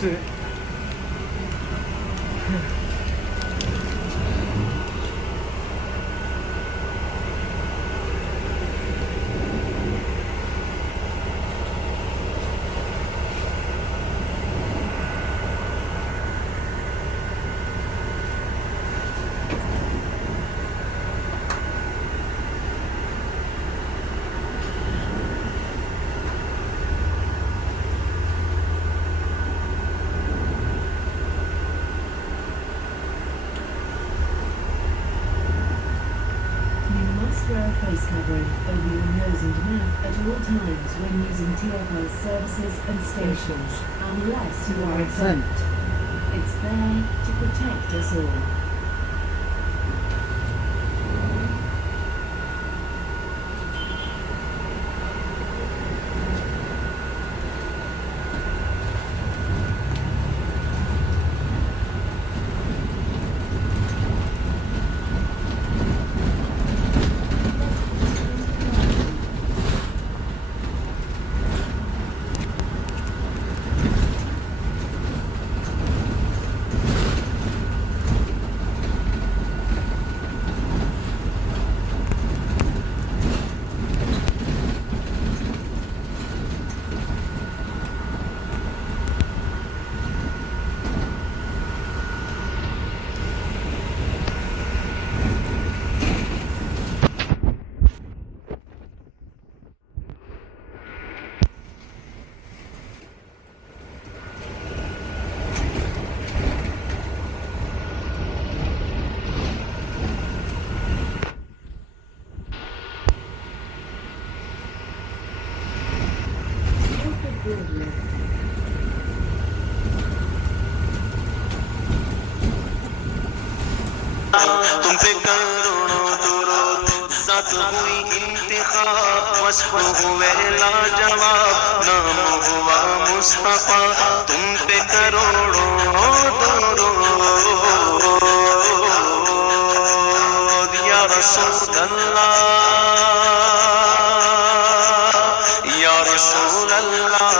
是。Wear a face covering over your nose and mouth at all times when using TfL services and stations, unless you are exempt. It's there to protect us all. تم پہ کروڑوں درود ذات ہوئی انتخاب وصف ہوئے لاجواب نام ہوا مصطفیٰ تم پہ کروڑوں درود یا رسول اللہ یا رسول اللہ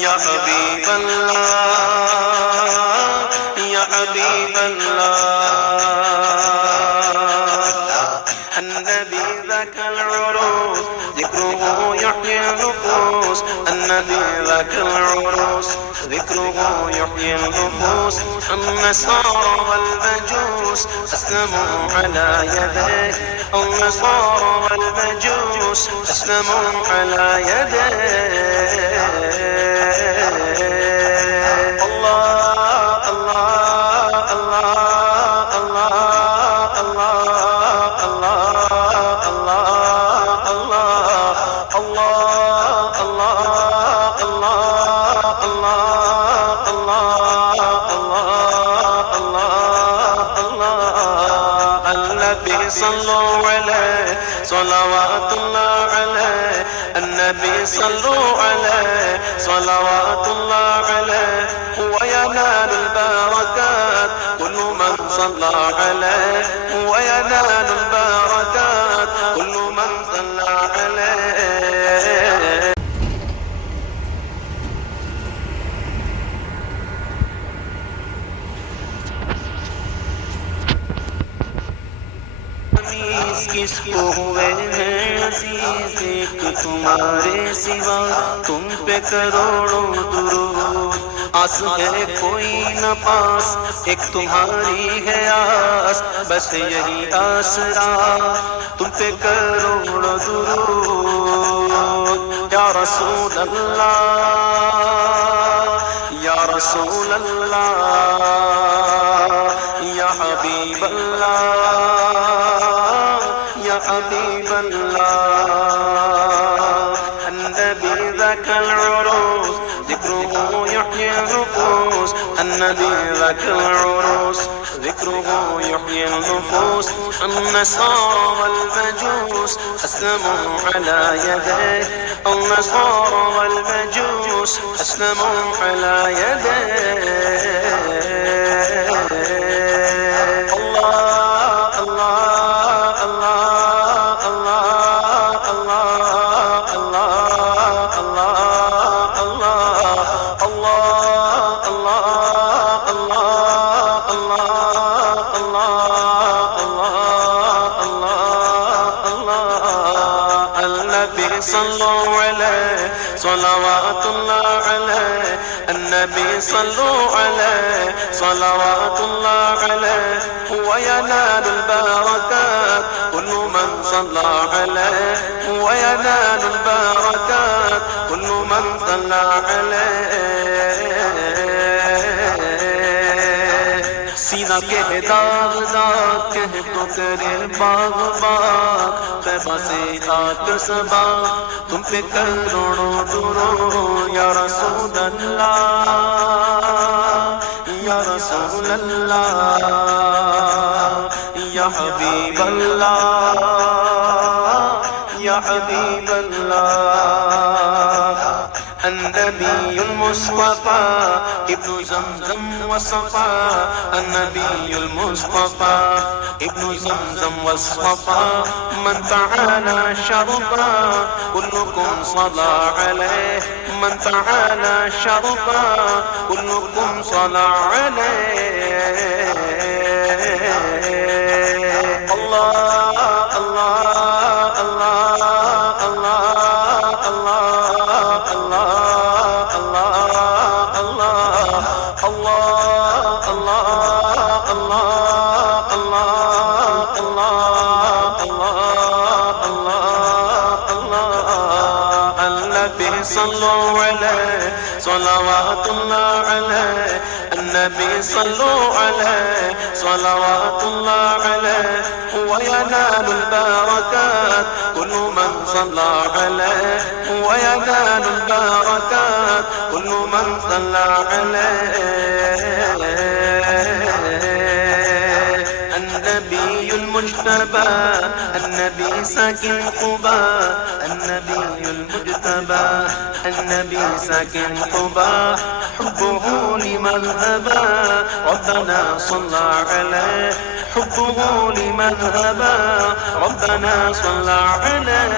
یا حبیب اللہ حبيب الله النبي ذاك العروس ذكره يحيي النفوس النبي ذاك العروس ذكره يحيي النفوس النصارى والمجوس أسلموا على يديه النصارى والمجوس أسلموا على يديه صلوا عليه صلوات الله عليه النبي صلوا عليه صلوات الله عليه وينال البركات كل من صلى عليه وينال البركات كل من صلى عليه کس کو ہوئے ہیں عزیز ایک تمہارے سوا تم پہ کروڑوں درود آس ہے کوئی نہ پاس ایک تمہاری ہے آس بس یہی آسرا تم پہ کروڑوں درود یا رسول اللہ یا رسول اللہ یا حبیب اللہ حبيب الله النبي ذاك العروس ذكره يحيي النفوس النبي ذاك العروس ذكره يحيي النفوس النصارى والمجوس أسلموا على يديه النصارى والمجوس أسلموا على يديه الله الله صلوا عليه صلوات الله عليه النبي صلوا عليه صلوات الله عليه وينال البركات كل من صلى عليه وينال البركات كل من صلى عليه سینہ کے داغ داغ کہہ تو کرے باغ باغ طیبہ سے آکر سبا تم پہ کروڑوں درود یا رسول اللہ یا رسول اللہ یا حبیب اللہ یا حبیب اللہ النبي المصطفى ابن زمزم وصفا النبي المصطفى ابن زمزم وصفا من تعالى شرفا كلكم صلى عليه من تعالى شرفا كلكم صلى عليه الله الله الله صلوا عليه صلوات الله عليه النبي صلوا عليه صلوات الله عليه وينال البركات كل من صلى عليه وينال البركات كل من صلى عليه النبي المجتبى النبي ساكن قباء النبي المجتبى النبي ساكن قباء حبه لمن هبى ربنا صلى عليه حبه لمن هبى ربنا صلى عليه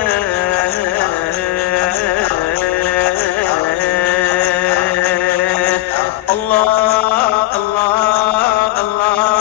الله الله الله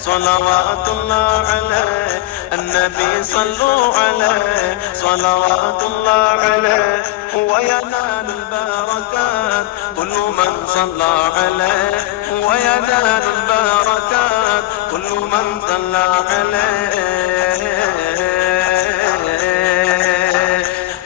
صلوات الله عليه النبي صلوا عليه صلوات الله عليه وينال البركات كل من صلى عليه وينال البركات كل من صلى عليه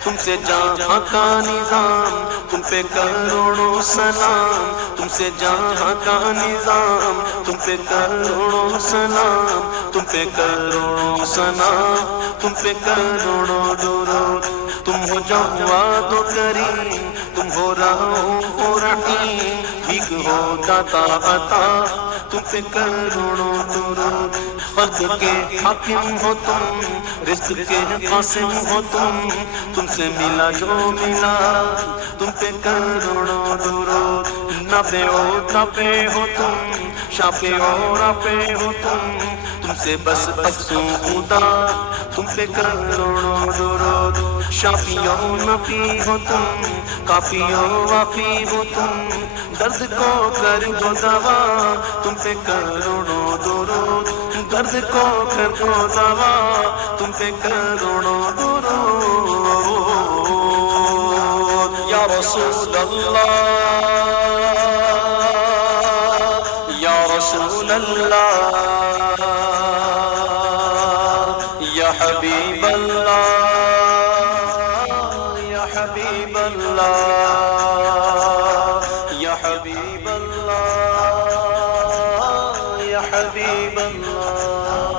تم سے جہاں کا نظام تم پہ کروڑوں سلام تم سے جہاں کا نظام تم پہ کروڑوں سلام تم پہ کروڑوں سلام تم پہ کروڑوں درود تم ہو جواد و کریم تم ہو رؤوف و رحیم بھیک ہو داتا عطا تم پہ کروڑوں درود خلق کے حاکم ہو تم رزق کے قاسم ہو تم سے ملا جو ملا تم پہ کروڑوں درود نافع و نافع ہو تم شافع و رافع ہو تم سے بس افسوں خدا تم پہ کروڑوں درود شافی و نفی ہو تم کافی و وافی ہو تم درد کو کر دو دوا تم پہ کروڑوں درود درد کو کر دو دوا تم پہ کروڑوں درود یا رسول اللہ یا رسول اللہ یا حبیب اللہ یا حبیب اللہ یا حبیب اللہ یا حبیب اللہ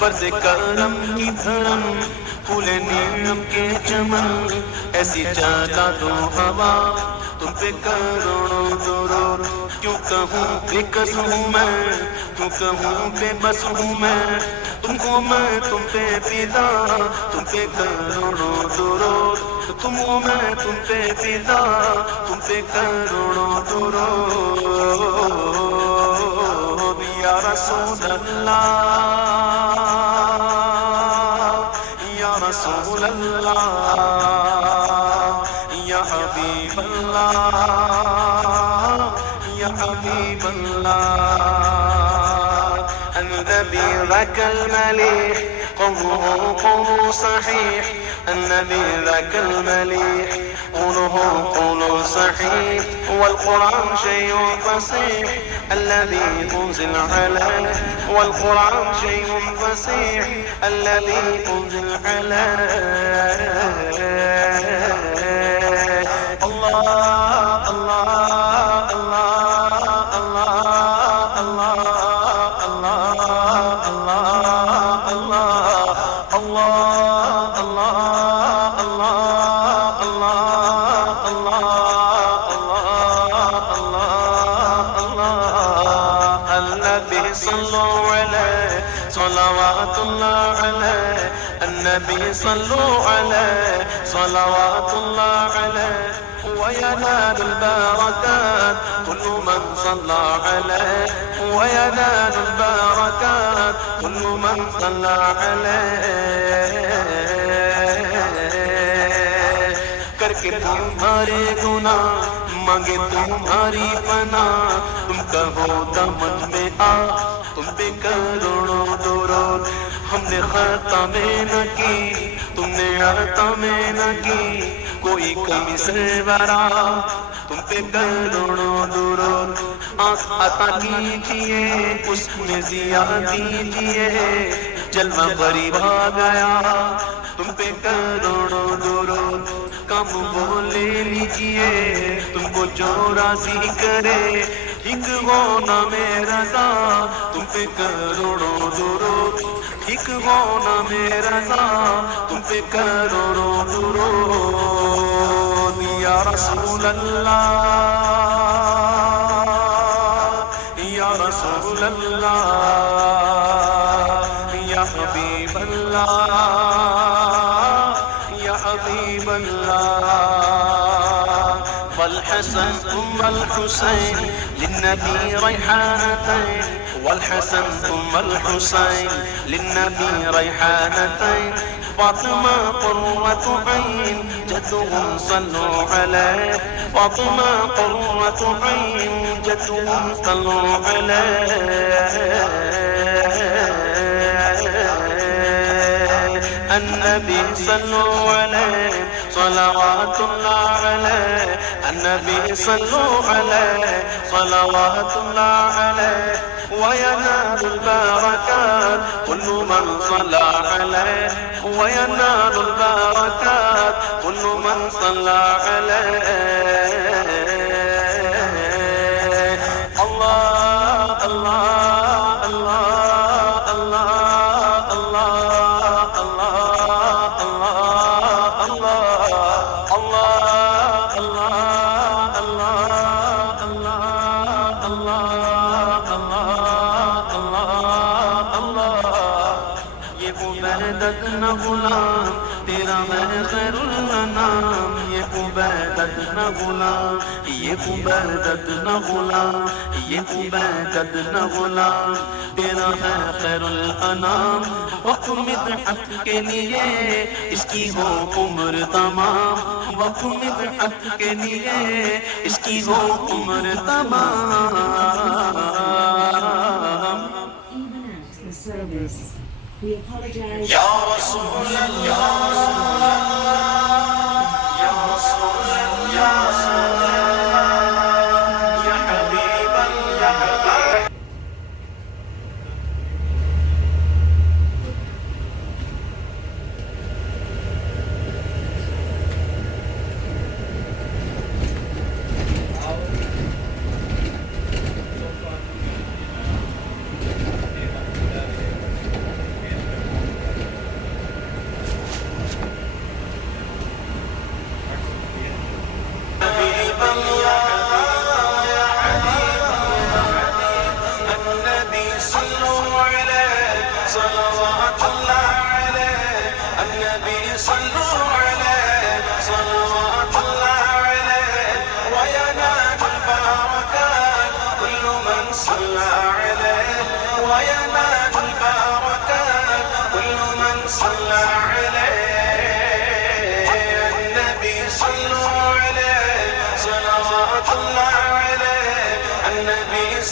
برز کرم کی دھرم پھول نیم کے چمن ایسی چلا دو ہوا تم پہ کروڑوں درود کیوں کہوں بے کس ہوں میں کیوں کہوں بے بس ہوں میں تم کو میں تم پہ فدا تم پہ کروڑوں درود تم کو میں تم پہ فدا تم پہ کروڑوں درود یا رسول اللہ یا رسول اللہ یا حبیب اللہ یا حبیب اللہ النبي ذاك المليح قوله قول صحيح النبي ذاك المليح قوله قول صحيح والقرآن شيء فصيح الذي أنزل عليه والقرآن شيء فصيح الذي أنزل عليه الله الله صلوات الله عليه النبي صلوا عليه صلوات الله عليه وينال البركات كل من صلى عليه وينال البركات كل من صلى عليه کر کے تمہارے گناہ مانگے تمہاری پناہ تم کہو دامن میں آ تم پہ کروڑوں درود ہم نے خطا میں نہ کی تم نے عطا میں نہ کی کوئی کمی سے برا تم پہ کروڑوں درود آنکھ عطا کیجئے اس میں ضیا دیجئے جلوہ قریب آ گیا تم پہ کروڑوں درود کم وہ لے لیجئے تم کو جو راضی کرے ایک وہ نام رضا تم پہ کروڑوں درود ایک وہ نام رضا تم پہ کروڑوں درود یا رسول اللہ یا رسول اللہ یا حبیب اللہ یا حبیب اللہ والحسن ثم الحسين للنبي ريحانتين والحسن ثم الحسين للنبي ريحانتين فاطمة قرة عين جدهم صلوا عليه فاطمة قرة عين جدهم صلوا عليه النبي صلوا عليه صلوات الله عليه النبي صلوا عليه صلوات الله عليه وينال البركات كل من صلى عليه وينال البركات كل من صلى عليه الله الله الله عبادت نہ غلام تیرا ہے خیر الانام یہ عبادت نہ غلام یہ عبادت نہ غلام یہ عبادت نہ غلام تیرا ہے خیر الانام وقت مدحت کے لیے اس کی ہو عمر تمام وقت مدحت کے لیے اس کی ہو عمر تمام Even at the service, we apologize. یا رسول اللہ یا رسول اللہ یا حبیب اللہ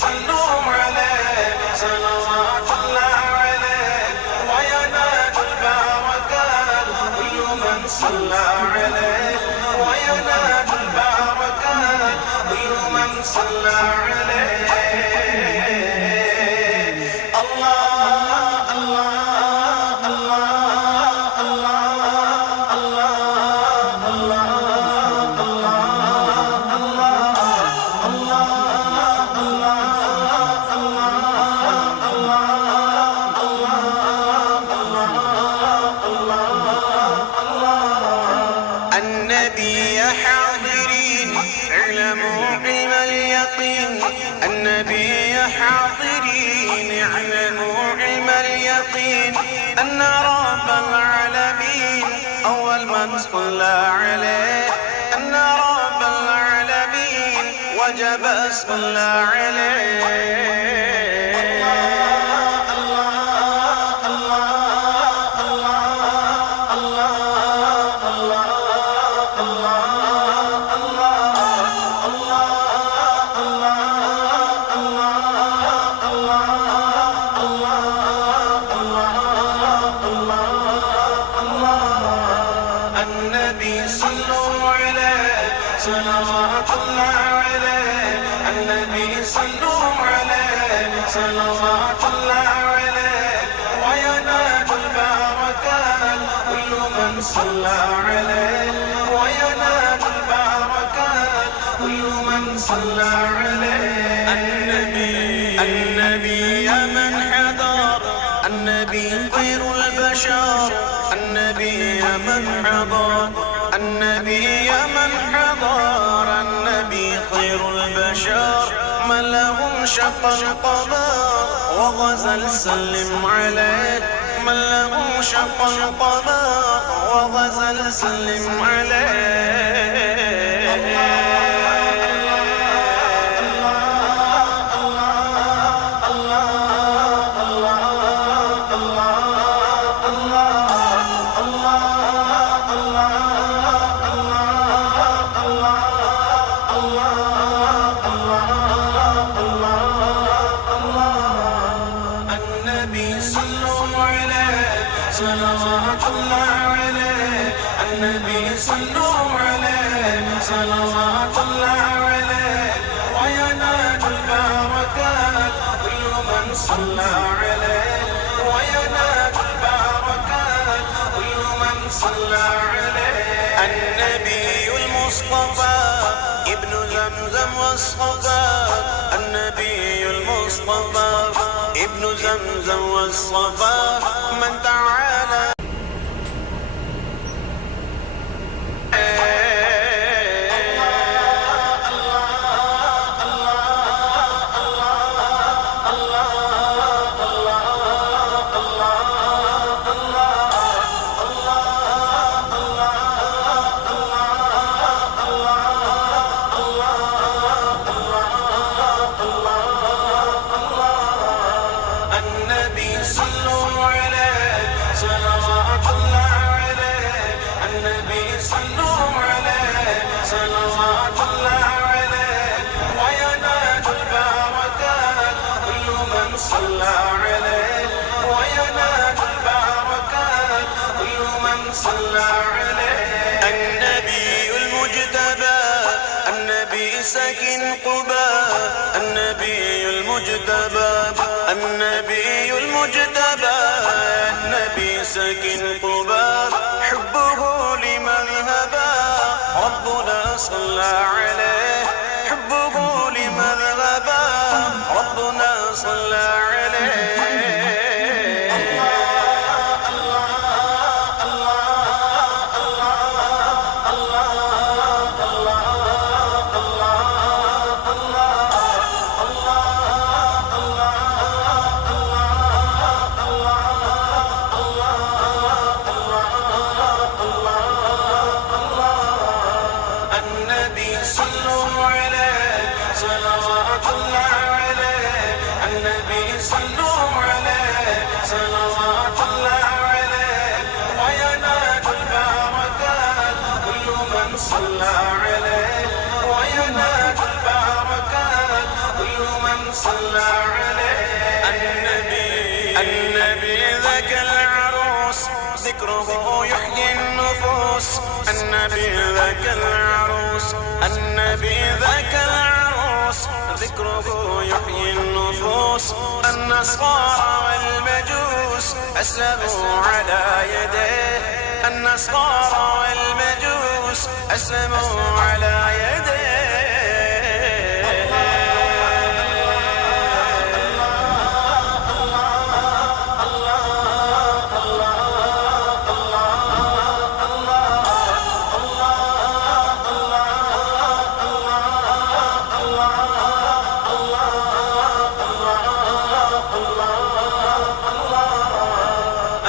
صلوا عليه صلوات الله عليه وينال البركات كل من صلى عليه وينال البركات كل من صلى عليه النبي يا حاضرين اعلموا علم اليقين النبي يا حاضرين اعلموا علم اليقين أن رب العالمين أول من صلى عليه أن رب العالمين وجب صلى عليه النبي صلوا عليه صلوات الله عليه النبي صلوا عليه صلوات الله عليه وينال البركات كل من صلى عليه وينال البركات كل من صلى عليه النبي يا من حضر النبي خير البشر النبي يا من حضر النبي يا من حضر النبي خير البشر من له شق القمر وغزل سلم عليه من له شق القمر وغزل سلم عليه النبي صلوا عليه صلوات الله عليه النبي صلوا عليه صلوات الله عليه وينال البركات كل من صلى عليه وينال البركات كل من صلى عليه النبي المصطفى ابن زمزم والصفا النبي المصطفى ابن زمزم والصفا من تعالى النبي صلوا عليه صلوات الله عليه النبي صلوا عليه صلوات الله عليه وينال البركات كل من صلى عليه وينال البركات كل من صلى عليه النبي المجتبى النبي ساكن قباء النبي المجتبى النبي المجتبى النبي ساكن قباء حبه لمن هبى ربنا صلى عليه حبه لمن هبى ربنا صلى عليه النبي ذكره يحيي النفوس النبي ذاك العروس النبي ذاك العروس ذكره يحيي النفوس النصارى والمجوس أسلموا على يديه النصارى والمجوس أسلموا على يديه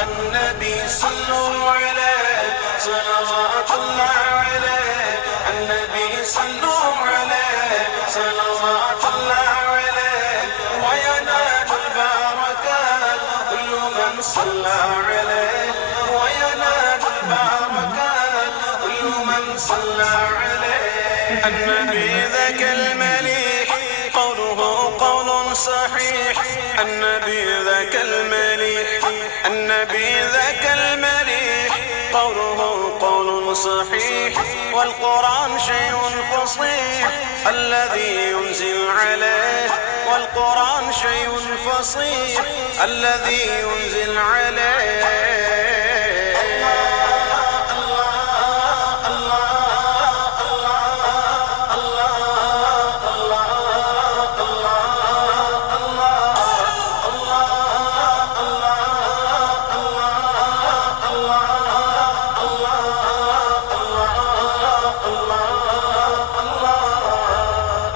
النبي صلوا عليه صلوات الله عليه النبي صلوا عليه صلوات الله عليه وينال البركات كل من صلى عليه وينال البركات كل من صلى عليه النبي ذاك المليح قوله قول صحيح النبي ذاك المليح النبي ذاك المليح قوله قول صحيح والقرآن شيء فصيح الذي ينزل عليه والقرآن شيء فصيح الذي ينزل عليه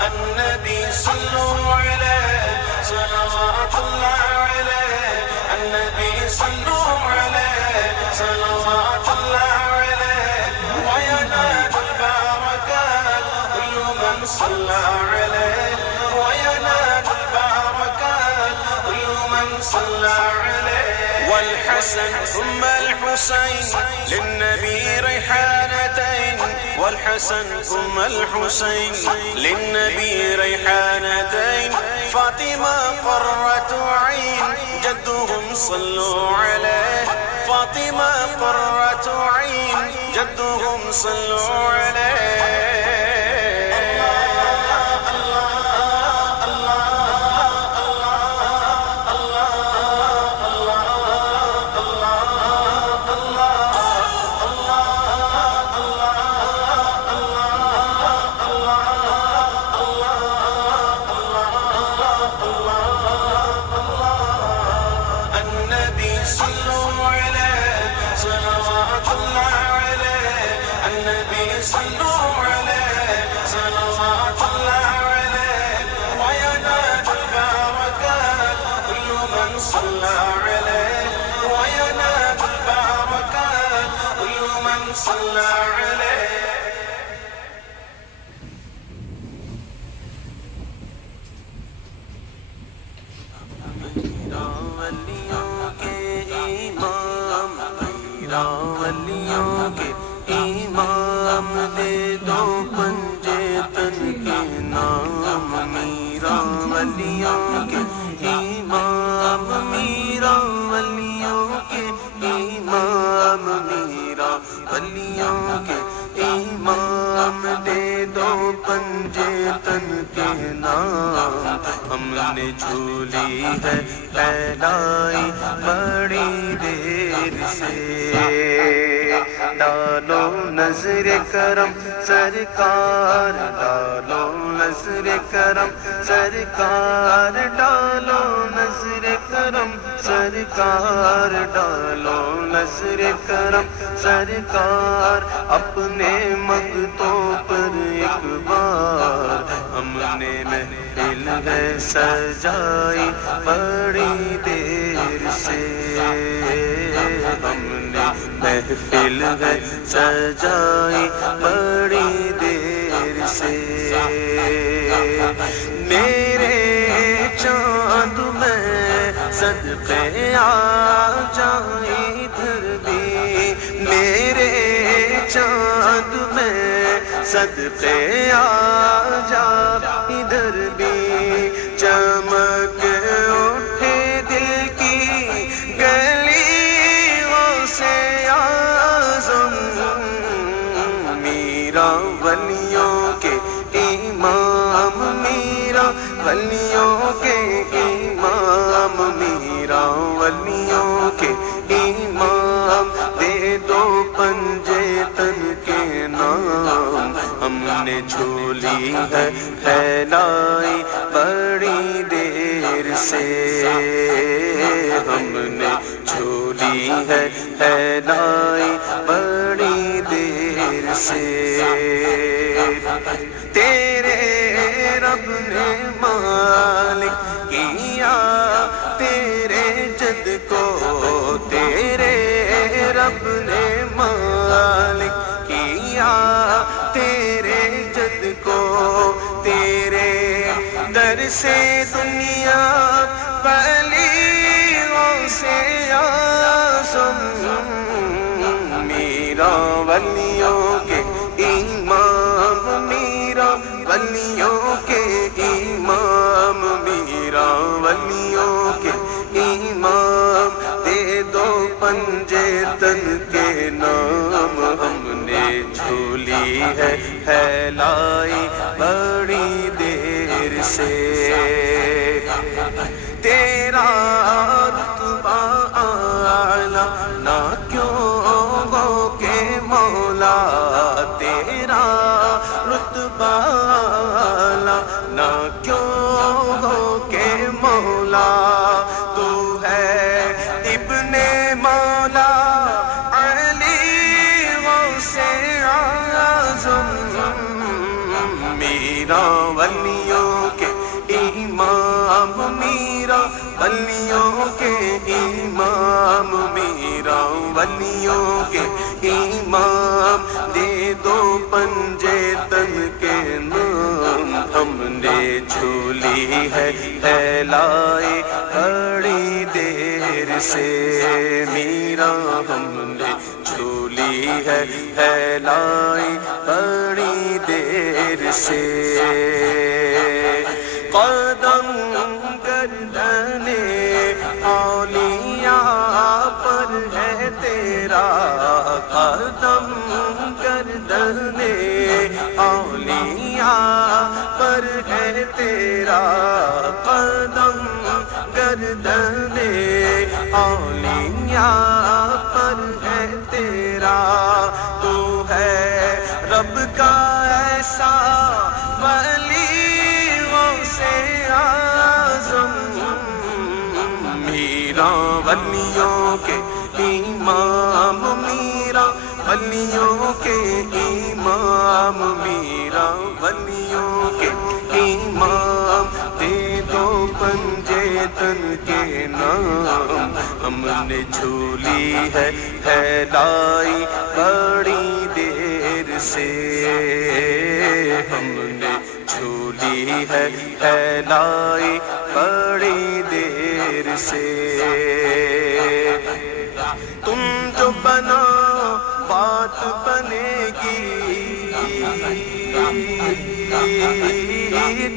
النبي صلوا عليه صلوات الله عليه النبي صلوا عليه صلوات الله عليه وينال البركات كل من صلى عليه وينال البركات كل من صلى عليه والحسن ثم الحسين للنبي ريحانتين والحسن ثم الحسين للنبي ريحانتين فاطمة قرة عين جدهم صلوا عليه فاطمة قرة عين جدهم صلوا عليه النبي صلوا عليه صلوات الله عليه النبي صلوا عليه صلوات الله عليه وينال البركات كل من صلى عليه وينال البركات كل من صلى عليه ولیوں کے امام دے دو پنجے تن کے نام میرا ولیوں کے امام میرا ولیوں کے امام میرا ولیوں کے امام دے دو پنجے تن کے نام ہم نے جھولی ہے پہلائی بڑی دیر سے ڈالو نظر کرم سرکار ڈالو نظر کرم سرکار ڈالو نظر کرم سرکار ڈالو نظر کرم سرکار اپنے مقتوں پر ایک بار ہم نے محفل ہے سجائی بڑی دیر سے ہم نے محفل ہے سجائی بڑی دیر سے میرے چاند میں صدقے آ جائیں ادھر بھی میرے چاند میں صدقے آ جا ادھر بھی چمک اٹھے دل کی گلیوں سے ولیوں کے امام میرا ولیوں کے امام دے دو پنجے تن کے نام ہم نے جھولی ہے پھیلائی بڑی دیر سے ہم نے جھولی ہے پھیلائی بڑی دیر سے تیرے رب نے مالک کیا تیرے جد کو تیرے رب نے مالک کیا تیرے جد کو تیرے در سے دنیا ولیوں سے اعظم میرا ولیوں کے امام میرا ولیوں کے امام میرا ولیوں کے امام دے دو پنجے تن کے نام ہم نے جھولی ہے پھیلائی بڑی دیر سے تیرا رتبہ اعلیٰ نہ کیوں ہو کہ مولا تیرا رتبہ اعلیٰ نہ کیوں ہو کہ مولا تو ہے ابن مولا علی غوث اعظم میرا ولیوں کے امام میرا ولیوں کے امام میرا ولیوں کے امام دے دو پنجے تن کے نام ہم نے جھولی ہے پھیلائی بڑی دیر سے میرا ہم نے جھولی ہے پھیلائی بڑی دیر سے قدم گردن اولیاء پر ہے تیرا قدم گردن اولیاء پر ہے تیرا قدم گردن اولیاء پر ہے تیرا تو ہے رب کا ایسا ولی غوث اعظم میرا ولیوں کے امام میرا ولیوں کے امام میرا ولیوں کے امام دے دو پنجے تن کے نام ہم نے جھولی ہے پھیلائی بڑی دیر سے ہم نے جھولی ہے پھیلائی بڑی دیر سے تم جو بنا بات بنے گی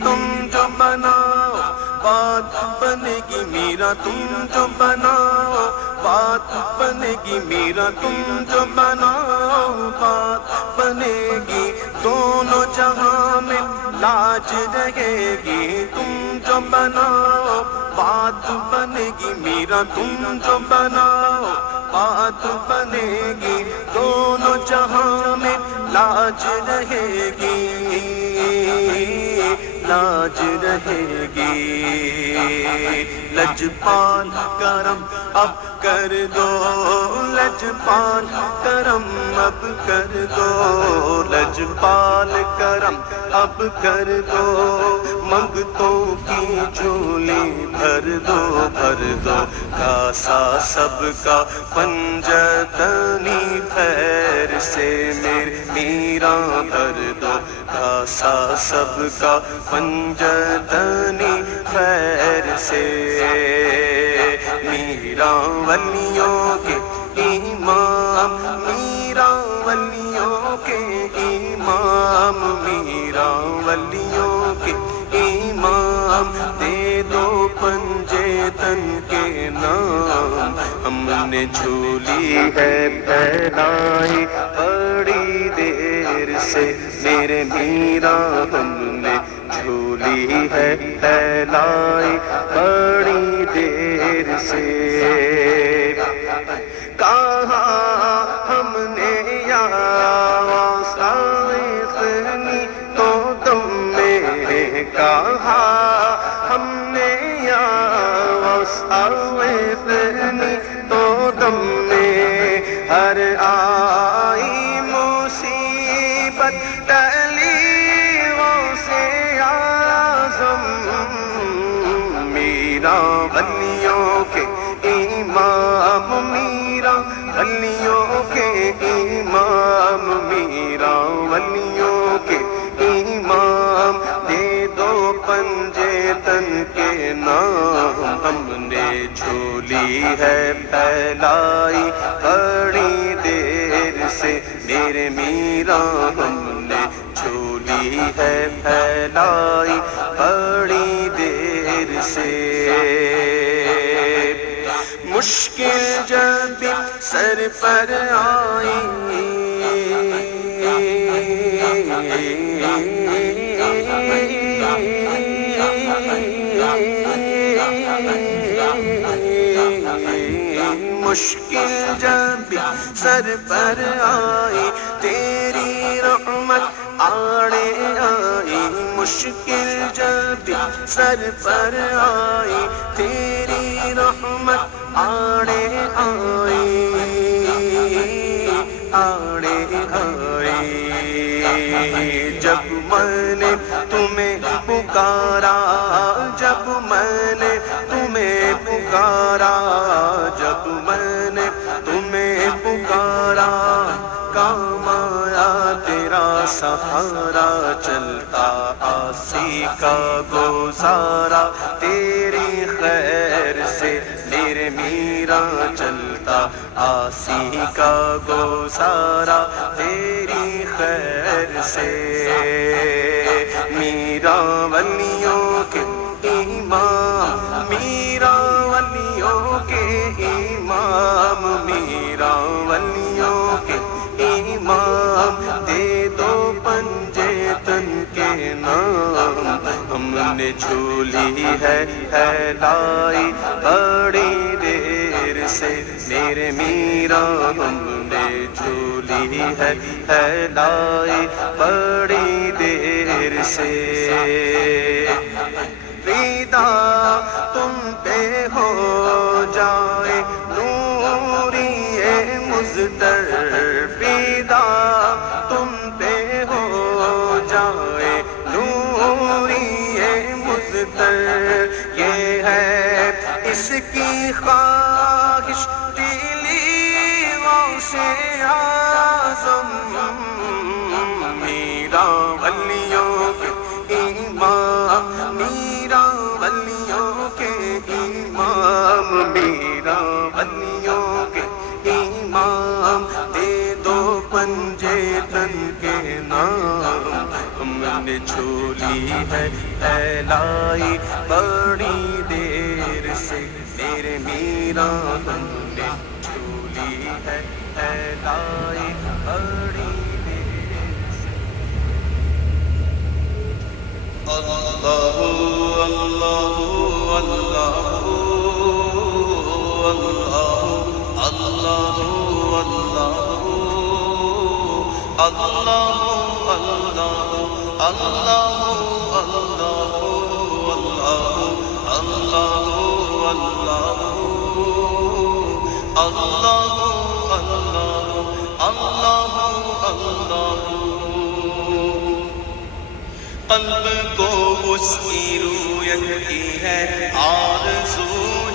تم جو بناؤ بات بنے گی میرا تم جو بناؤ بات بنے گی میرا تم جو بناؤ بات بنے گی دونوں جہاں میں لاج رہے گی تم جو بناؤ بات بنے گی میرا تم جو بناؤ بات بنے گی دونوں جہاں میں لاج رہے گی لاج رہے گی لجپال کرم اب کر دو لجپال کرم اب کر دو لجپال کرم اب کر دو منگتوں کی جھولی بھر دو کاسا سب کا پنجتنی خیر سے میرا بھر دو کاسا سب کا پنجتنی خیر سے میرا ولیوں کے امام میرا ولیوں کے امام میرا ولیوں کے امام دے دو پنجے تن کے نام ہم نے جھولی ہے پھیلائی بڑی دیر سے میرے میرا ہم نے جھولی ہے پھیلائی بڑی دیر سے کہاں ہم نے یا سائقنی تو تم نے کہا ہم نے یا سائقنی تو تم نے ہر آئی مصیبت ٹلی غوث اعظم میرا ولیوں کے امام میرا ولیوں کے امام میرا ولیوں کے امام دے دو پنجے تن کے نام ہم نے جھولی ہے پھیلائی بڑی دیر سے میرے میرا ہم نے جھولی ہے پھیلائی بڑی دیر سے مشکل جب سر پر آئی مشکل جب سر پر آئی تیری رحمت آڑے آئی مشکل جب سر پر آئی تیری رحمت آڑے آئی آڑے آئی جب میں نے تمہیں پکارا جب میں نے تمہیں پکارا جب میں نے تمہیں پکارا کام آیا تیرا سہارا چلتا آسی کا گزارا تیری خیر سے میرے میرا چلتا آسی کا گزارا تیری خیر سے میرا ولیوں کے امام میرا ولیوں کے امام میرا ولیوں کے امام دے دو پنجے تن کے نام ہم نے جھولی ہے پھیلائی بڑی دیر سے میرے میرا ہم نے جھولی ہے پھیلائی بڑی دیر سے فدا تم پہ ہو جائے نوری مزدر فدا تم پہ ہو جائے نوری مزدر یہ ہے اس کی خواہش دلی غوث اعظم میرا ولیوں کے امام میرا ولیوں کے امام میرا ولیوں کے امام دے دو پنجے تن کے نام ہم نے جھولی ہے پھیلائی بڑی دیر سے میرے میرا ہم نے جھولی ہے پھیلائی بڑی دیر سے اللہ اللہ اللہ اللہ قلب کو اس کی رویت کی ہے آرزو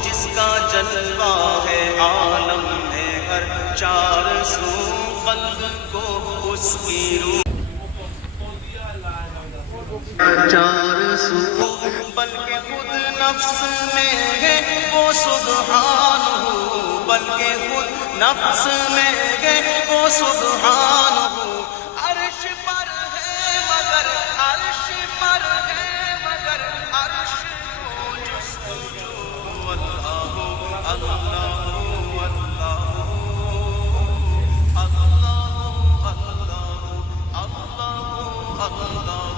جس کا جلوہ ہے عالم ہے ہر چار سو قلب کو اس کی روح چار سو بلکہ خود نفس میں ہے وہ سبحان ہو بلکہ خود نفس میں ہے وہ سبحان ہو عرش پر ہے مگر عرش پر ہے مگر عرش کو جستجو اللہ اللہ اللہ اللہ اللہ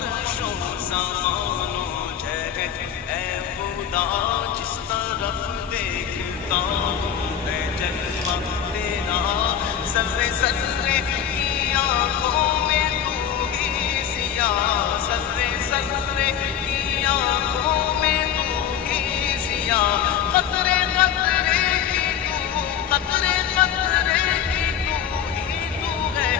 فرشوں سامانوں جہد اے خدا جس طرف دیکھتا ہوں میں جلوہ تیرا ذرے ذرے کی آنکھوں میں تو ہی سیاہ ذرے ذرے کی آنکھوں میں تو ہی سیاہ قطرے قطرے کی تو قطرے قطرے کی تو ہی تو ہے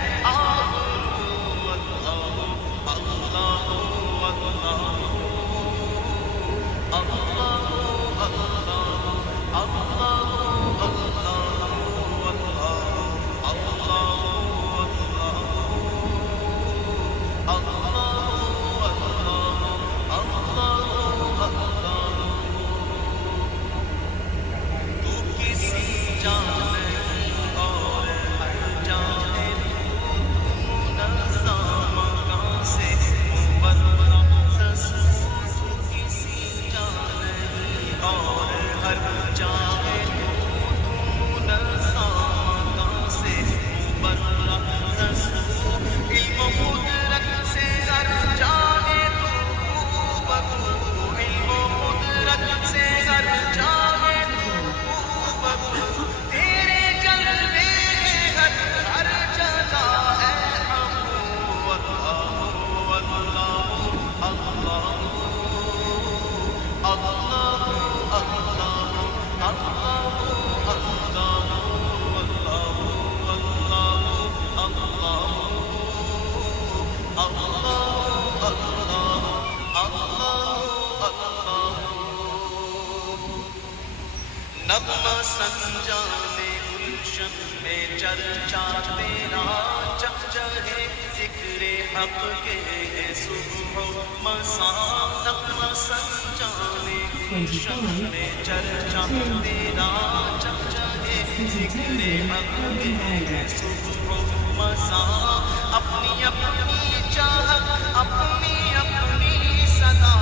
نغمہ سنجانے گلشن میں چرچا تیرا جب جہے ذکر حق کے صبح و مساء نغمہ سنجانے گلشن میں چرچا تیرا جب جہے ذکر حق کے صبح و مساء اپنی اپنی چاہت اپنی اپنی صدا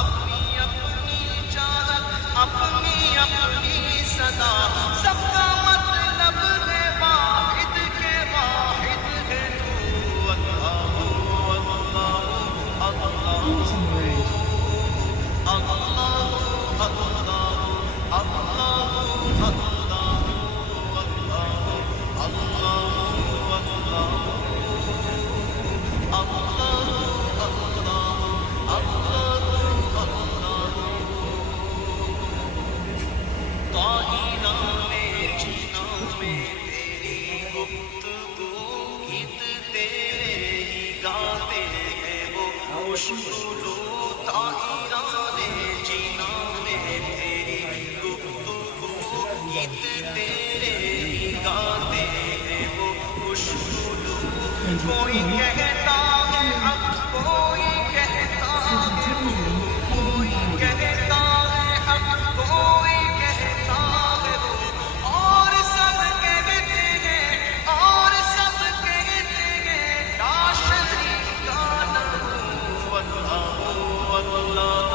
اپنی اپنی چاہت اپنی اپنی صدا سب کا مطلب ہے واحد کے واحد ہے تو اللہ اللہ اللہ کوئی کہتا ہے حق کوئی کہتا ہے کوئی کہتا ہے حق کوئی کہتا ہے اور سب کہتے ہیں اور سب کہتے ہیں لا شریک لہ اللہ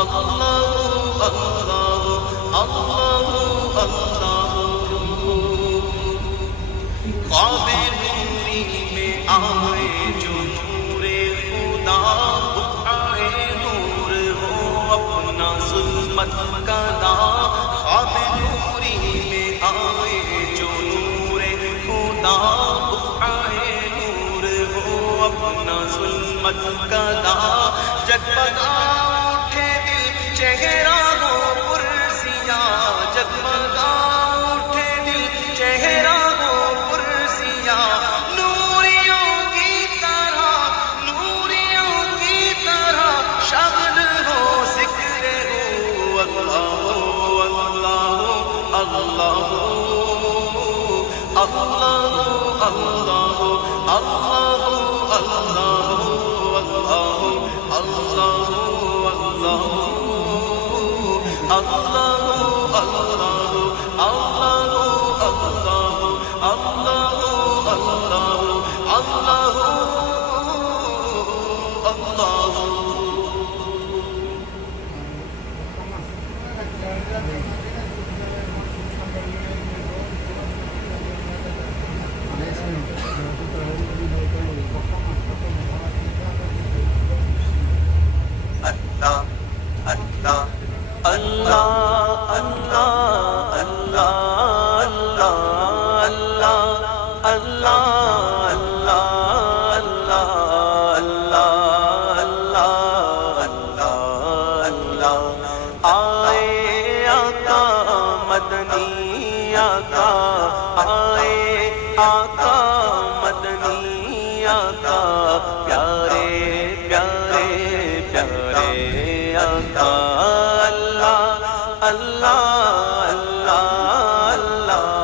اللہ اللہ خواب نوری میں آئے جو نور خدا آئے نور ہو اپنا ظلمت کا دا خواب نوری میں آئے جو نور خدا آئے نور ہو اپنا ظلمت کا دا جگمگا اٹھے دل چہرہ ہو پرسیاں جگمگا اٹھے دل چہرہ ہو پرسیاں نوریوں کی طرح شغل ہو ذکر ہو اللہ اللہ اللہ اللہ اللہ اللہ اللہ اللہ اللہ اللہ اللہ اللہ آئے آقا مدنی آقا آئے آقا مدنی آقا پیارے پیارے پیارے آقا اللہ اللہ اللہ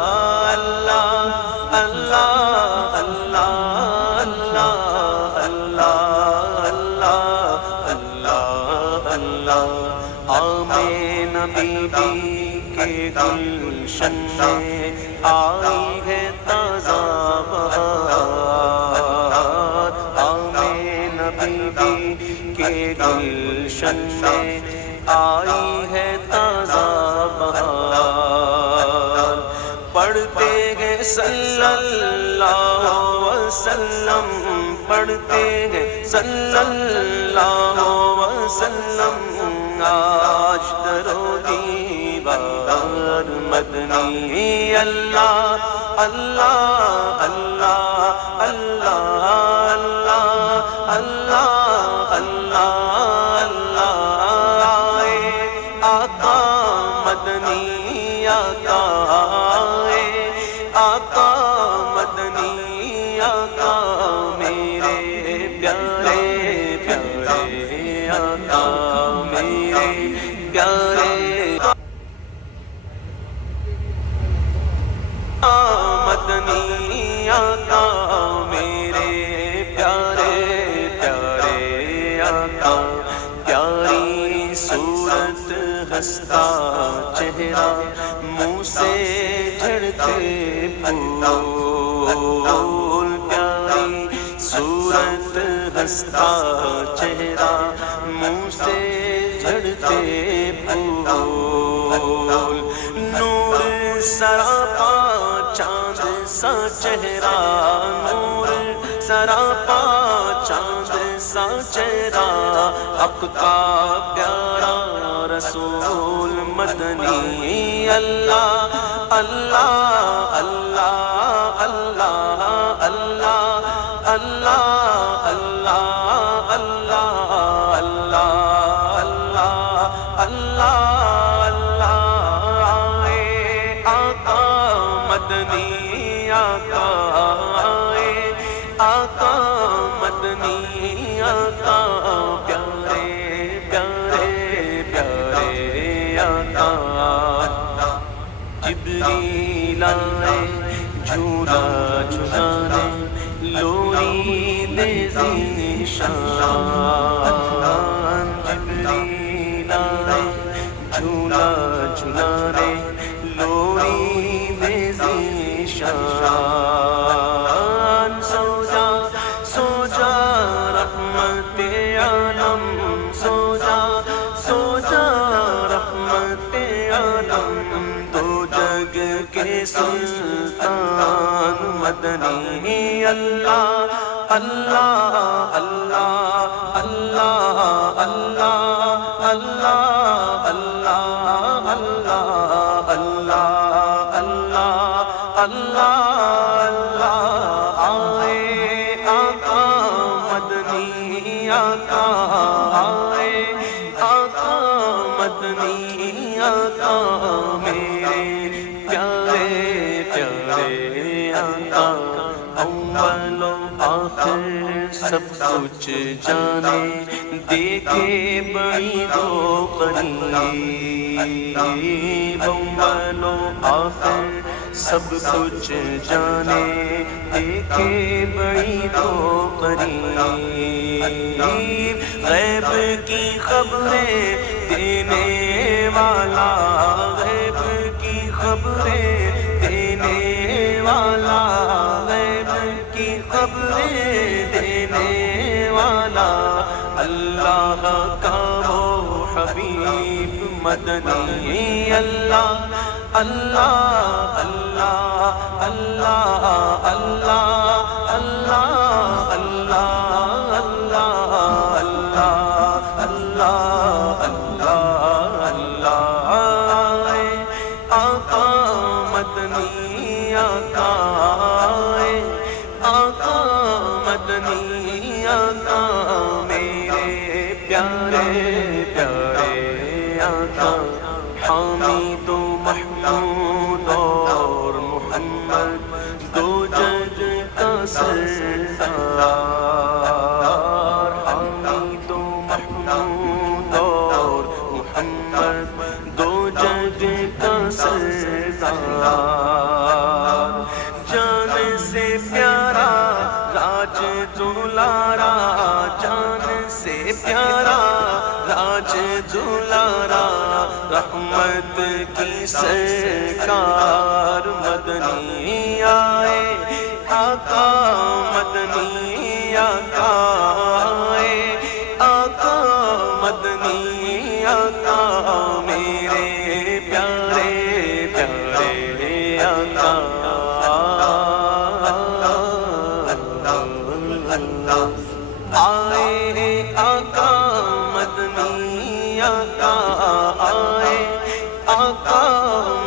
اللہ اللہ اللہ اللہ اللہ اللہ آمین بی بی کے گلشن میں آئی ہے تازہ بہار آمین بی بی کے گلشن میں آئی ہے تازہ بہار پڑھتے ہیں صلی اللہ وسلم پڑھتے ہیں صلی اللہ وسلم آج درو دیوار مدنی اللہ اللہ اللہ اللہ اللہ اللہ اللہ اللہ آئے آقا مدنی آقا آئے آقا مدنی آقا میرے پیارے پیارے آقا میرے پیارے مدنی آقا میرے پیارے پیارے آقا پیاری صورت ہنستا چہرہ منہ سے جھڑتے پھول پیاری صورت ہنستا چہرہ منہ سے جھڑتے پھول نور سراپا چاند سا چہرہ نور سراپا چاند سا چہرہ حق کا پیارا رسول مدنی اللہ اللہ اللہ اللہ اللہ اللہ اللہ اللہ اللہ اللہ اللہ آئے آقا مدنی آقا آئے آقا مدنی آقا پیارے پیارے پیارے آقا جبریل آئے جھولا جھلانے لوری دے ذیشان جبریل آئے جھولا جھلانے لوری دے ذیشان سو جا رحمت عالم سو جا رحمت عالم دو جگ کے سلطان مدنی اللہ اللہ اللہ اللہ اللہ اللہ اللہ اللہ اللہ اللہ اللہ آئے آقا مدنی آقا آئے آقا مدنی آقا میرے پیارے پیارے آقا اول و آخر سب کچھ جانے دیکھے بڑی دو قریب اول و آخر سب کچھ جانے دیکھے بڑی دو قریب غیب کی خبریں دینے والا غیب کی خبریں دینے والا غیب کی خبریں دینے والا اللہ کا وہ حبیب مدنی اللہ اللہ اللہ اللہ اللہ اللہ اللہ اللہ اللہ اللہ اللہ آقا مدنی آقا محمد دو جگ کا سردار، حمید و محمود اور محمد دو جگ کا سردار، جان سے پیارا راج دلارا، جان سے پیارا راج دلارا، رحمت کی سرکار، مدنی آئے آقا، مدنی آقا آئے آقا، مدنی آقا میرے پیارے پیارے آقا، آئے آقا مدنی آقا، آئے آقا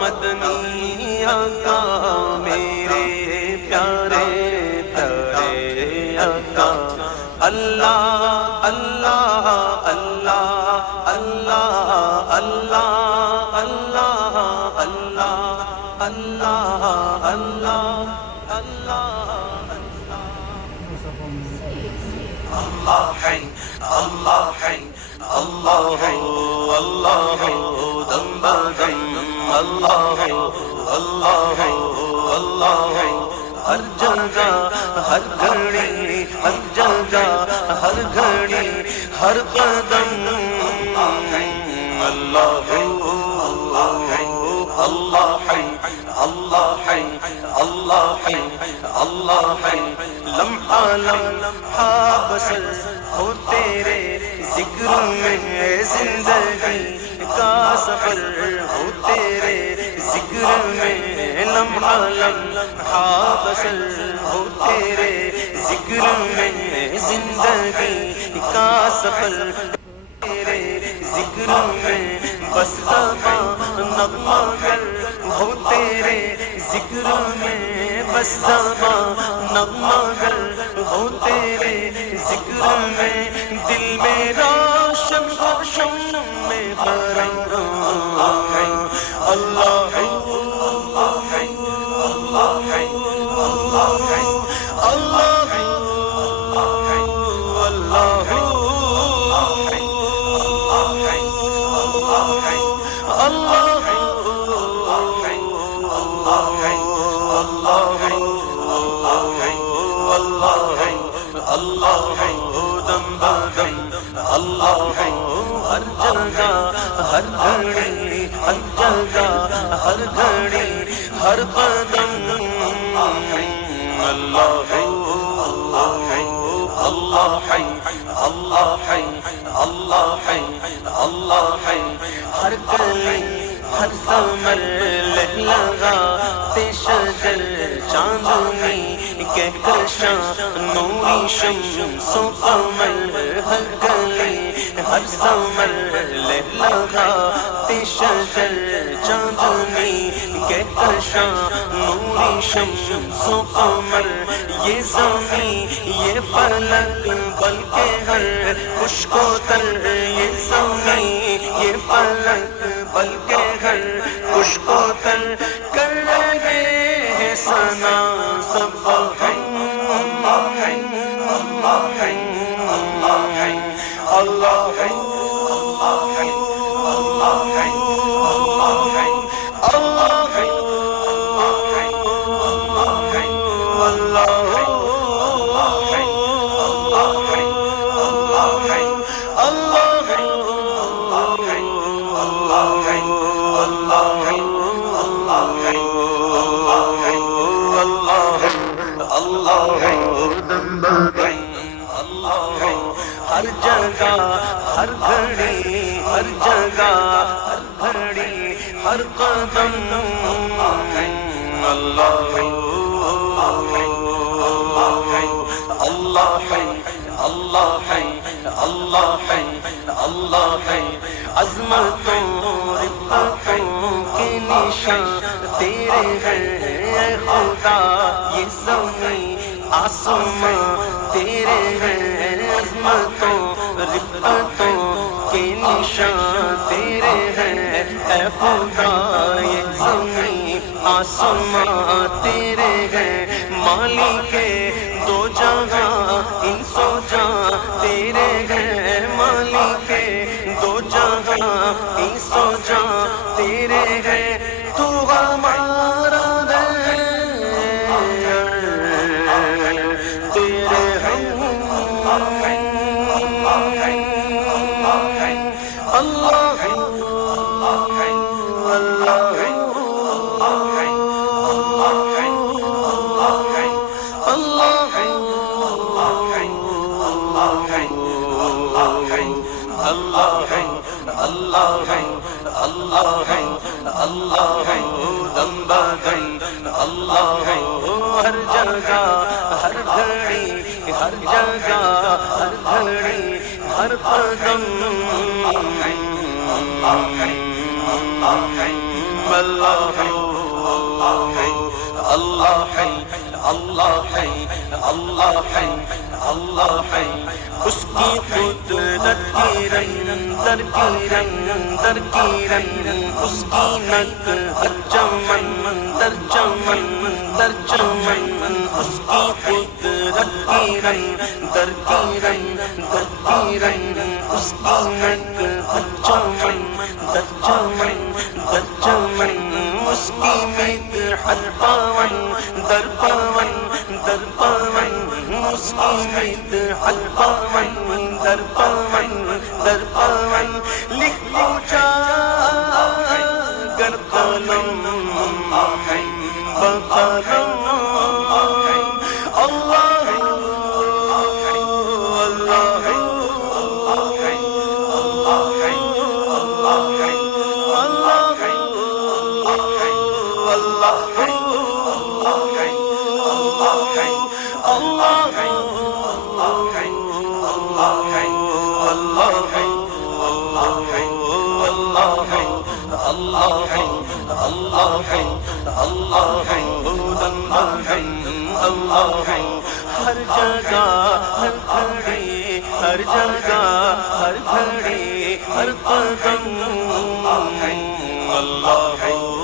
مدنی آقا میرے پیارے پیارے آقا، اللہ اللہ اللہ اللہ اللہ اللہ اللہ اللہ اللہ اللہ ہے اللہ ہے اللہ ہو اللہ ہو دم بدم، اللہ ہو اللہ ہو اللہ ہو ہر جگہ ہر گھڑی ہر جگہ ہر گھڑی ہر قدم، اللہ ہو اللہ ہے اللہ ہے اللہ ہے اللہ ہے، لمحہ لمحہ بسر ہو تیرے ذکر میں، زندگی کا سفر ہو تیرے ذکر میں، لمحہ لمحہ بسر ہو تیرے ذکر میں، زندگی کا سفر تیرے ذکر میں، بس زباں نغمہ گر ہو تیرے ذکر میں، بس زباں نغمہ گر ہو تیرے ذکر میں، دل میرا شمع شمع میں قرار، اللہ ہے اللہ ہے اللہ ہے اللہ ہے اللہ ہے اللہ ہے اللہ ہے دم بدم، اللہ ہے ہر جگہ ہر گھڑی ہر جگہ ہر گھڑی ہر قدم، اللہ ہے اللہ ہے اللہ ہے اللہ ہے اللہ ہے اللہ ہے، ہر گلی ہر ثمر لگاتے شجر چاندنی کہکشاں نوری شمس و قمر، ہر گلی ہر ثمر لگاتے شجر چاندنی کہکشاں نوری شمس و قمر، یہ زمین یہ فلک بلکہ ہر خشک و تر، یہ زمین یہ فلک بلکہ ہر خشک و تر کر رہے ہیں ثنا سب ہم، اللہ ہے اللہ ہے اللہ ہے اللہ ہے اللہ ہے اللہ ہے اللہ ہے اللہ ہے ہر جگہ ہر گھڑی ہر جگہ ہر گھڑی ہر قدم، اللہ ہے اللہ ہے اللہ ہے اللہ ہے اللہ ہے، عظمتوں رفتوں کے نشان تیرے ہیں اے خدا، یہ زمین آسمان تیرے ہیں، عظمتوں رفتوں کے نشان تیرے ہیں اے خدا، یہ زمین آسماں تیرے ہیں مالک دو جہاں انس و جاں تیرے ہیں مالک دو جہاں انس و جاں تیرے ہیں تو ہمارا ہے تیرے ہم اللہ اللہ دم بدم اللہ ہر جگہ ہر گھڑی ہر جگہ ہر گھڑی ہر قدم اللہ اللہ ہے اللہ ہے اللہ ہے اللہ ہے اس کی قدرت کی رنگ در کی رنگ در کی رنگ اس کی نک ہر چمن در چمن در چمن اس کی قدرت کی رنگ در کی رنگ در کی رنگ اس کی نک ہر چمن در چمن در چمن اس کی مدحت پاون در پاون در پاون اس کی مدحت پاون در پاون در پاون لکھ پوچھا گر قلم بقلم اللہ ہر جگہ ہر گھڑی ہر جگہ ہر گھڑی ہر قدم اللہ اللہ اللہ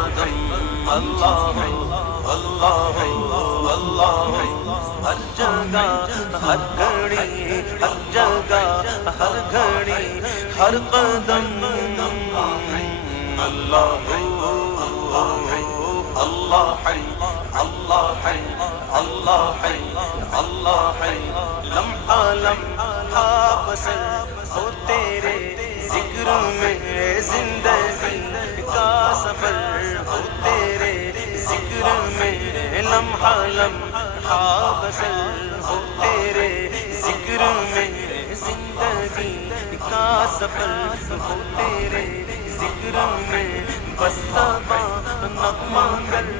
اللہ ہے اللہ ہے اللہ اللہ ہر جگہ ہر گھڑی ہر جگہ ہر گھڑی ہر قدم اللہ اللہ ہے اللہ ہے اللہ ہے اللہ ہے لمحہ لمحہ بسر ہو تیرے ذکر میں زندگی کا سفر ہو تیرے ذکر میں لمحہ لمحہ بسر ہو تیرے ذکر میں زندگی کا سفر ہو تیرے ذکر میں بس زباں نغمہ گر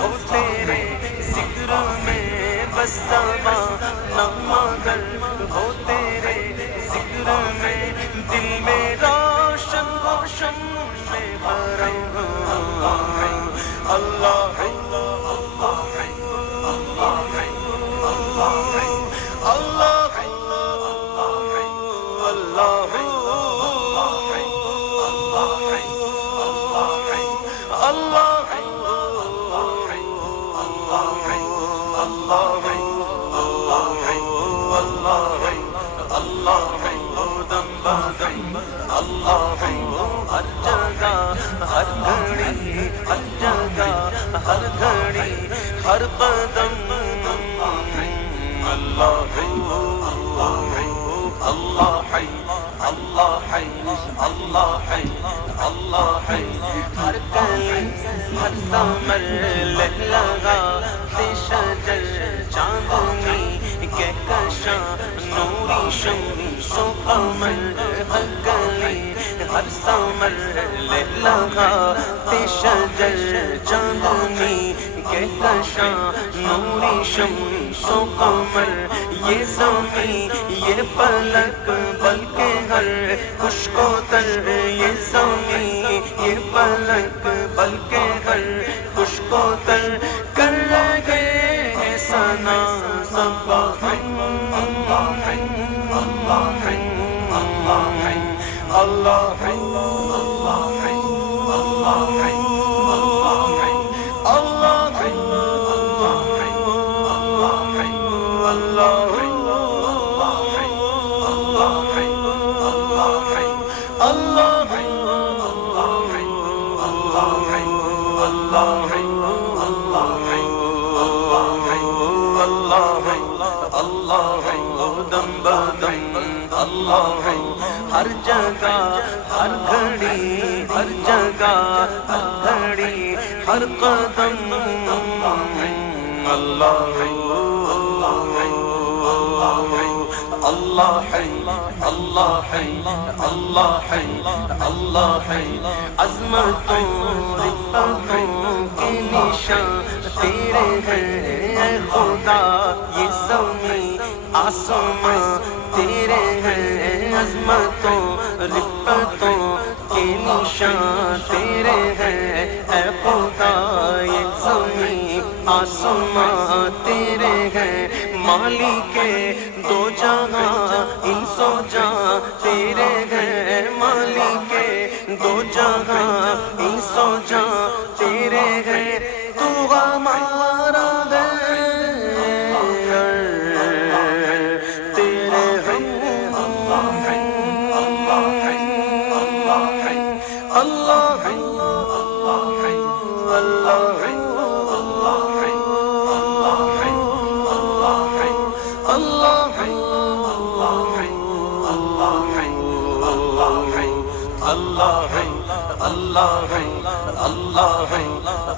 ہو تیرے ذکر میں بس زباں نغمہ گر ہو تیرے ذکر میں دل میں روشن روشن میں بھرم اللہ ہر جگہ ہر گھڑی ہر جگہ ہر گھڑی ہر قدم اللہ اللہ ہے اللہ ہے اللہ ہے اللہ ہے ہر کلی ہر ثمر لگا شجر چاندنی کے کشاں نوری شمس و قمر ہر کلی ہر سمر لگات شجر چاندنی کے کشاں نوری شمس و قمر یہ زمین یہ فلک بلکہ ہر خشک و تر یہ زمین یہ فلک بلکہ ہر خشک و تر کر رہے ہیں ثنا سبحان اللہ دم بدم اللہ ہر جگہ ہر گھڑی ہر جگہ ہر گھڑی ہر قدم اللہ اللہ ہے اللہ ہے اللہ ہے اللہ ہے عظمتوں رفتوں کے نشان تیرے ہیں اے خدا یہ زمین آسمان تیرے ہیں عظمتوں رفتوں کے نشان تیرے ہیں اے خدا یہ زمین آسمان تیرے ہیں مالک دو جہاں انس و جاں تیرے ہیں مالک دو جہاں انس و جاں تیرے ہیں تو ہمارا ہے تیرے ہم اللہ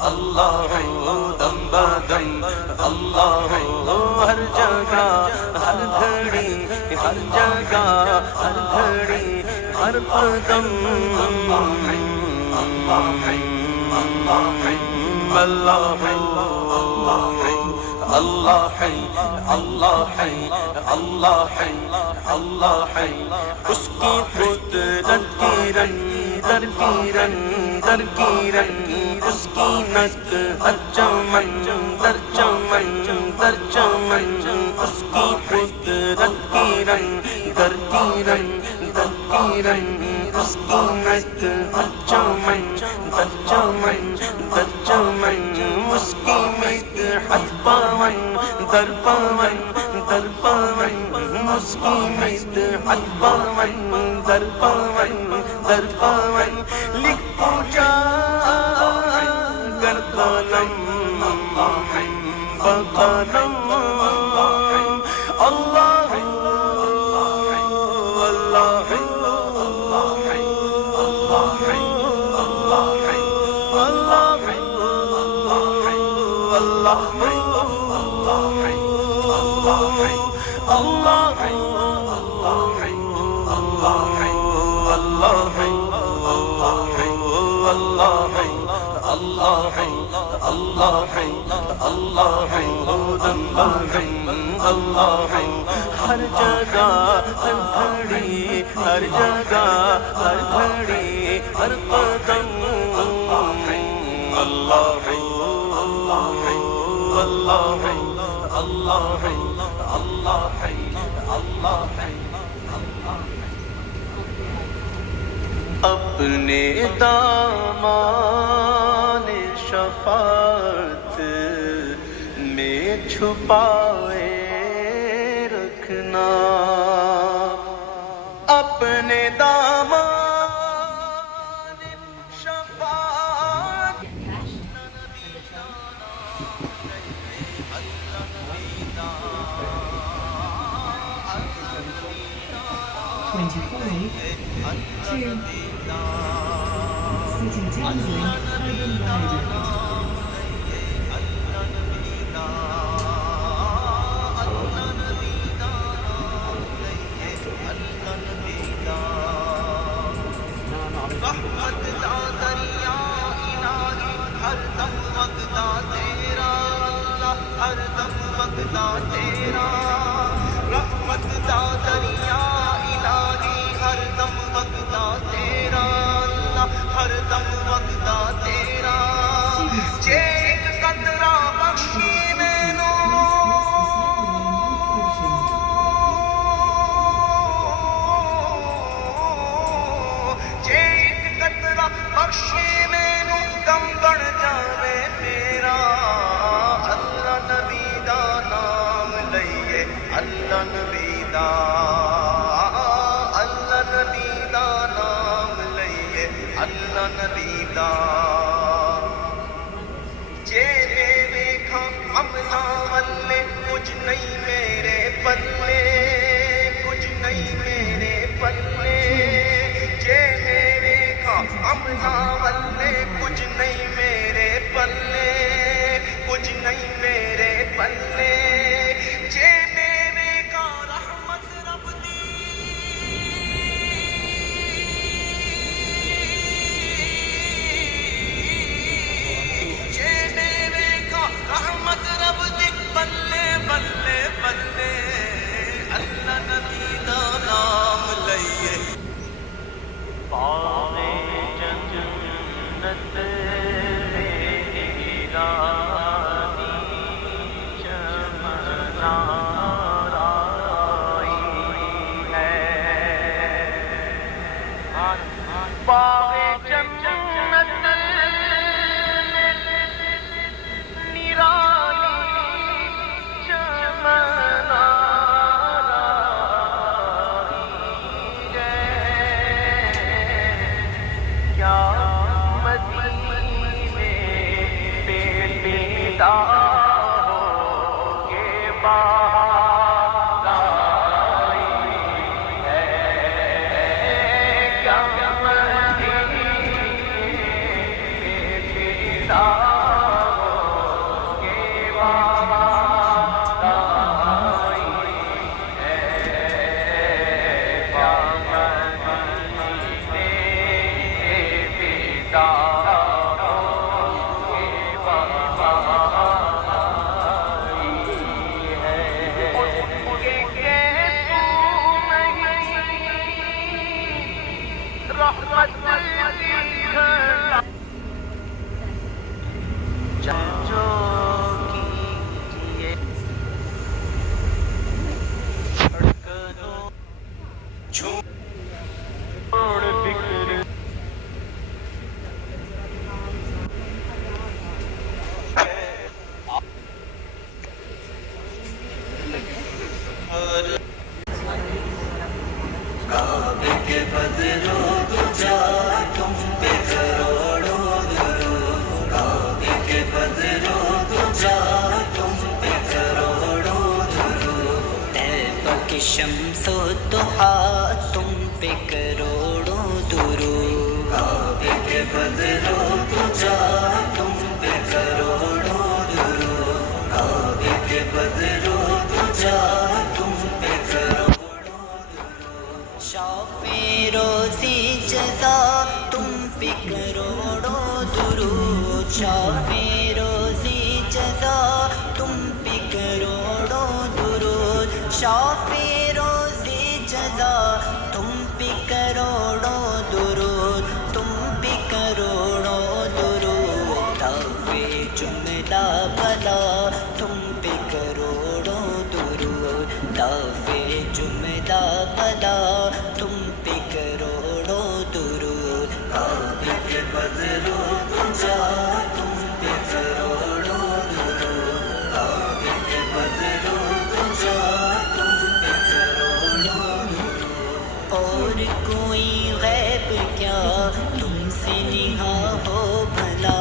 اللہ دم بدم اللہ ہر جگہ ہر گھڑی ہر جگہ ہر گھڑی ہر قدم اللہ ہے اللہ ہے اللہ ہے اللہ ہے اللہ ہے اللہ ہے اس کی قدرت کی رنگ در پیرن در کیرن اس کی نصیحت چمن در چمن در چمن اس کی قدرت کی رنگ در کیرن در کیرن اس کی نصیحت چمن در چمن در چمن اس کی مدحت پاون در پاون در پاون اس کی مدحت پاون در پاون در پاون لکھ پوچھا گر قلم بقلم اللہ اللہ ہر جگہ ہر گھڑی ہر جگہ ہر گھڑی ہر قدم اللہ ہے اللہ ہے اللہ ہے اللہ ہے اللہ ہے اللہ ہے اپنے دامان شفاعت میں چھپائے رکھنا اپنے دامان شفاعت 25 to City Thameslink Urban Viaduct. ہر دم وقتا تیرا رحمت دا دریا الہی ہر دم وقتا تیرا اللہ ہر دم وقتا تیرا جے ایک قطرہ بخشی مینوں جے ایک قطرہ بخشی مینوں دم بن جاوے میرا اللہ نبی دا نام لئیے اللہ نبی دا اللہ نبی دا نام لئیے اللہ نبی دا جے میں دیکھا امنا والے کچھ نہیں میرے پلے کچھ نہیں میرے پلے جے میں دیکھا امنا والے کچھ نہیں میرے پلے کچھ نہیں میرے پلے جے میں دیکھا رحمت رب دی جے میں دیکھا رحمت رب دی بلے بلے بلے اللہ نبی دا نام لئیے باغ جنت تیری رانی چمنارائی ہے باغ جنت نیرائی چمنارائی ہے کیا مدینے پہ پیدا ہو کے بہار آئی ہے کیا مدینے پہ پیدا ہو کے بہار آئی ہے کیا مدینے پیدا ہو کے بہار آئی ہے ان کے کیسو نہیں رحمت دکھلا جو کیجئے دھڑکنوں چھوڑ فکر کعبے کے بدرو تجا تم پہ کروڑوں درود کعبے کے بدرو تجا تم پہ کروڑوں درود طیبہ کی شمس و ضحیٰ تم پہ کروڑوں درود کعبے کے بدرو تجا تم پہ کروڑوں درود کعبے کے بدرو تجا تم پہ کروڑوں شافع روزی جزا تم پہ کروڑوں درود شافع روزی جزا تم پہ کروڑوں درود شافع روزی جزا تم پہ کروڑوں درود تم پہ کروڑوں درود دعوے جملہ بھلا تم پہ کروڑوں درود دعوے جملہ بھلا تم پہ کروڑوں درود کعبے کے بدرو تجا تم پہ کروڑوں درود کعبے کے بدرو تجا تم پہ کروڑوں درود اور کوئی غیب کیا تم سے نہاں ہو بھلا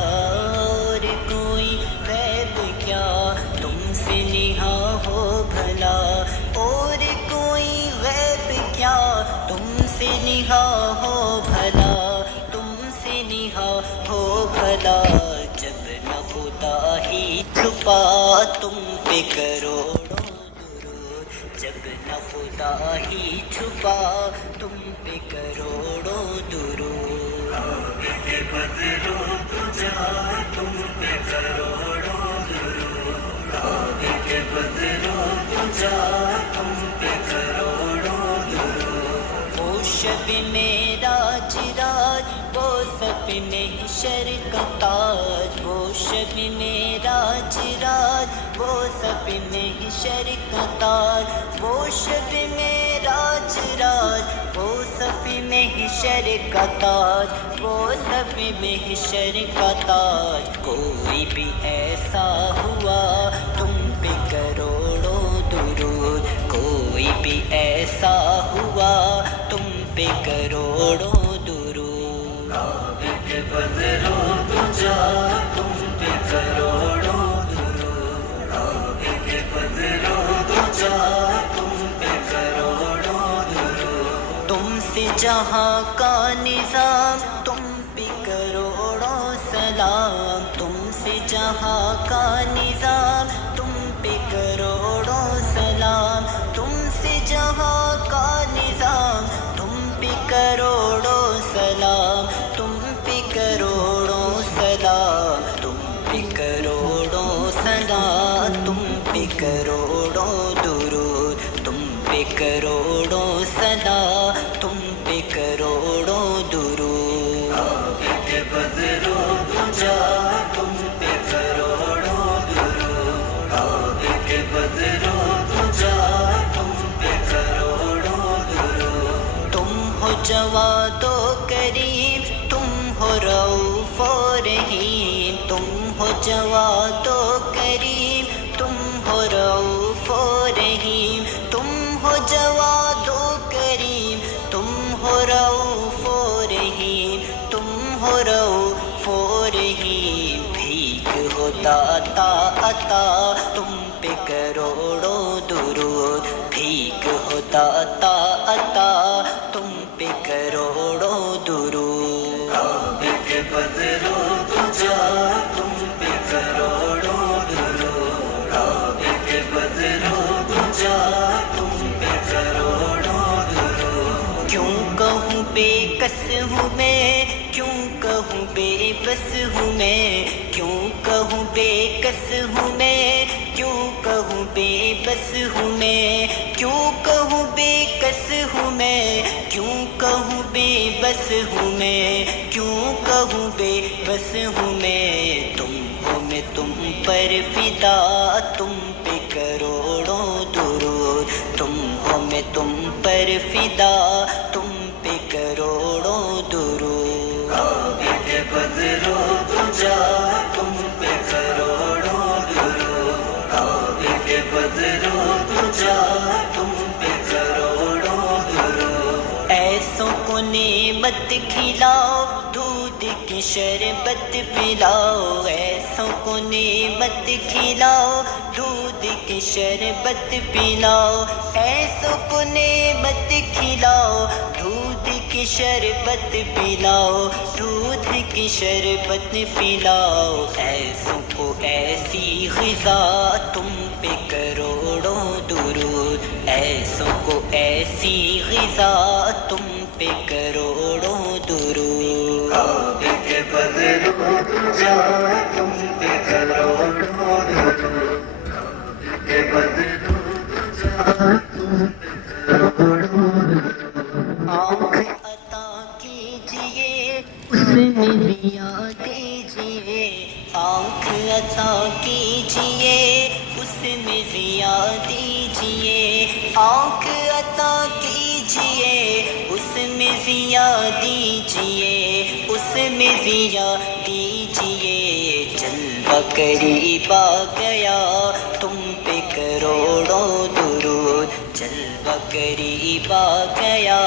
اور کوئی غیب کیا تم سے نہاں ہو بھلا اور کوئی غیب کیا تم سے نہاں ہو بھلا تم سے نہاں ہو بھلا جب نہ خدا ہی چھپا تم پہ کروڑوں درود جب نہ خدا ہی چھپا تم پہ کروڑوں درود کعبے کے بدرو تجا تم پہ کروڑوں درود محشر کا تاج، وہ شب معراج راج، وہ صف محشر کا تاج، وہ شب معراج راج، وہ صف محشر کا تاج، وہ صف محشر کا تاج۔ کوئی بھی ایسا ہوا تم پہ کروڑوں درود، کوئی بھی ایسا ہوا تم پہ کروڑوں درود۔ عابد بدر و دجا تم پہ کروڑوں درود، عابد بدر و دجا تم پہ کروڑوں درود۔ تم سے جہاں کا نظام تم پہ کروڑوں سلام، تم سے جہاں کا نظام تم پہ کروڑوں سلام، تم سے جہاں کا نظام تم پہ کروڑوں سلام، تم پہ کروڑوں سلام، تم پہ کروڑوں سلام، تم پہ کروڑوں درود، تم پہ کروڑوں سلام، تم پہ کروڑوں درود۔ عابد بدر و دجا تم پہ کروڑوں درود، عابد بدر و دجا تم پہ کروڑوں درود۔ تم ہو جواد و کریم، تم ہو رؤوف و رحیم، تم ہو جواد و کریم، تم ہو رؤوف و رحیم، تم ہو جواد و کریم، تم ہو رؤوف و رحیم، تم ہو رؤوف و رحیم۔ بھیک ہو داتا عطا تم پہ کروڑوں درود، بھیک ہو داتا عطا تم پہ کروڑوں درود۔ عابد بدر و دجا تم پہ کروڑوں درود، عابد بدر و دجا تم پہ کروڑوں درود۔ کیوں کہوں بے کس ہوں میں، کیوں کہوں بے بس ہوں میں، کیوں کہوں بے کس ہوں میں، کیوں کہوں بے بس ہوں میں، کیوں کہوں بے کس ہوں میں، کیوں کہوں بے بس ہوں میں، کیوں کہوں بے بس ہوں میں۔ تم ہو میں تم پر فدا تم پہ کروڑوں درود، تم ہو میں تم پر فدا تم پہ کروڑوں درود۔ عابد بدر و دجا تم پہ کروڑوں درود، عابد بدر و دجا تم پہ کروڑوں درود۔ ایسوں کو نعمت کھلاؤ، دودھ کی شربت پلاؤ، ایسوں کو نعمت کھلاؤ، دودھ کی شربت پلاؤ، ایسوں کو نعمت کھلاؤ، دودھ کی شربت پلاؤ، دودھ کی شربت پلاؤ۔ ایسوں کو ایسی غذا تم پہ کروڑوں درود، ایسوں کو ایسی غذا تم پہ کروڑوں درود۔ عابد بدر و دجا تم پہ کروڑوں درود، عابد بدر و دجا تم پہ کروڑوں درود۔ آنکھ عطا کیجئے اس میں ضیا دیجئے، آنکھ عطا کیجئے اس میں ضیا دیجئے، آنکھ عطا کیجئے اس میں ضیا دیجئے، اس میں ضیا دیجئے۔ جلوہ قریب آ گیا تم پہ کروڑوں درود، جلوہ قریب آ گیا